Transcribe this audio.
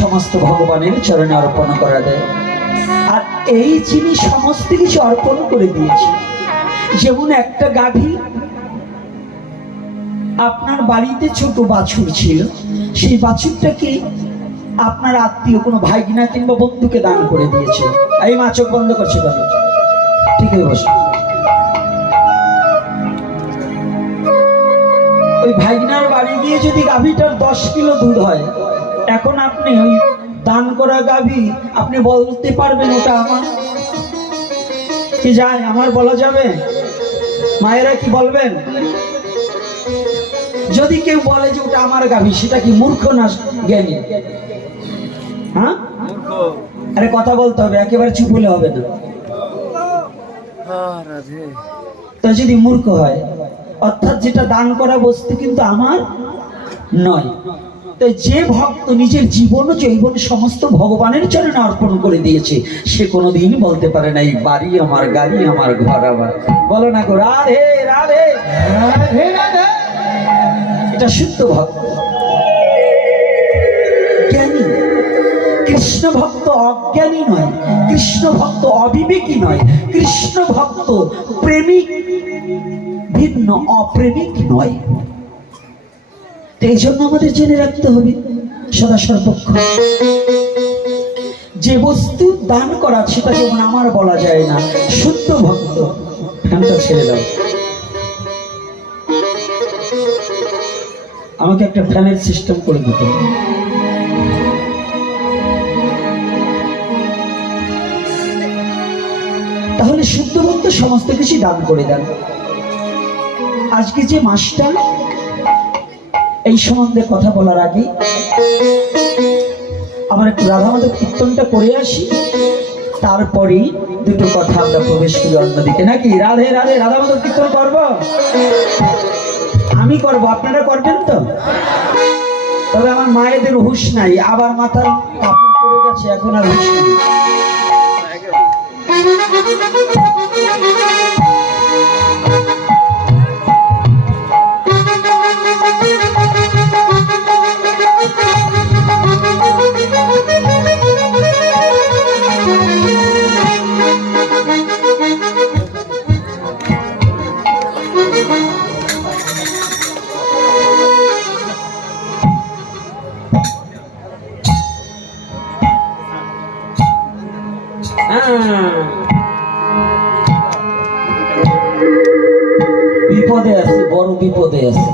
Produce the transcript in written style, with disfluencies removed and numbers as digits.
সমস্ত ভগবানের চরণে অর্পণ করা দেয়। আর এই জিনিস সমস্ত কিছু অর্পণ করে দিয়েছে। যেমন একটা গাভী, আপনার বাড়িতে ছোট বাছুর ছিল, সেই বাছুরটাকে আপনার আত্মীয় কোনো ভাইগিনা কিংবা বন্ধুকে দান করে দিয়েছে। এই মা চোখ বন্ধ করছে কেন? ঠিক আছে, বসে। ওই ভাইগিনার বাড়ি গিয়ে যদি গাভীটার 10 কিলো দুধ হয়, এখন আপনি ওই দান করা গাভী আপনি বলতে পারবেন ওটা আমার? কি যায় আমার বলা যাবে? মায়েরা কি বলবেন? যদি কেউ বলে যে ওটা আমার গাভী, সেটা কি মূর্খ না জ্ঞানী? হ্যাঁ, আরে কথা বলতে হবে, একেবারে চুপ হলে হবে না। তো যদি মূর্খ হয়, অর্থাৎ যেটা দান করা বস্তু কিন্তু আমার নয়। তো যে ভক্ত নিজের জীবন ও যৌবন সমস্ত ভগবানের চরণে অর্পণ করে দিয়েছে, সে কোনোদিন বলতে পারে না এই বাড়ি আমার, গাড়ি আমার, ঘর আমার। বলো না গো রাধে রাধে রাধে রাধে। এটা শুদ্ধ ভক্ত, জ্ঞানী। কৃষ্ণ ভক্ত অজ্ঞানী নয়, কৃষ্ণ ভক্ত অবিবেকী নয়, কৃষ্ণ ভক্ত প্রেমিক ভিন্ন, অপ্রেমিক নয়। এই জন্য আমাদের জেনে রাখতে হবে সদা সর্বক্ষণ যে বস্তু দান করা সেটা যেমন আমার বলা যায় না। শুদ্ধ ভক্ত, ফ্যানটা ছেড়ে দাও, আমাকে একটা ফ্যানের সিস্টেম করে দিতে হবে। তাহলে শুদ্ধ ভক্ত সমস্ত কিছু দান করে দেন। আজকে যে মাসটা, এই সম্বন্ধে কথা বলার আগে আমার একটু রাধা মাধব কীর্তনটা করে আসি, তারপরেই দুটো কথা আমরা প্রবেশ করি অন্যদিকে, নাকি? রাধে রাধে। রাধা মাধব কীর্তন করবো, আমি করব, আপনারা করবেন তো? তবে আমার মায়েদের হুঁশ নাই, আবার মাথার কাপড় পড়ে গেছে, এখন আর হুঁশ নেই। বিপদে আছে, বড় বিপদে আছে।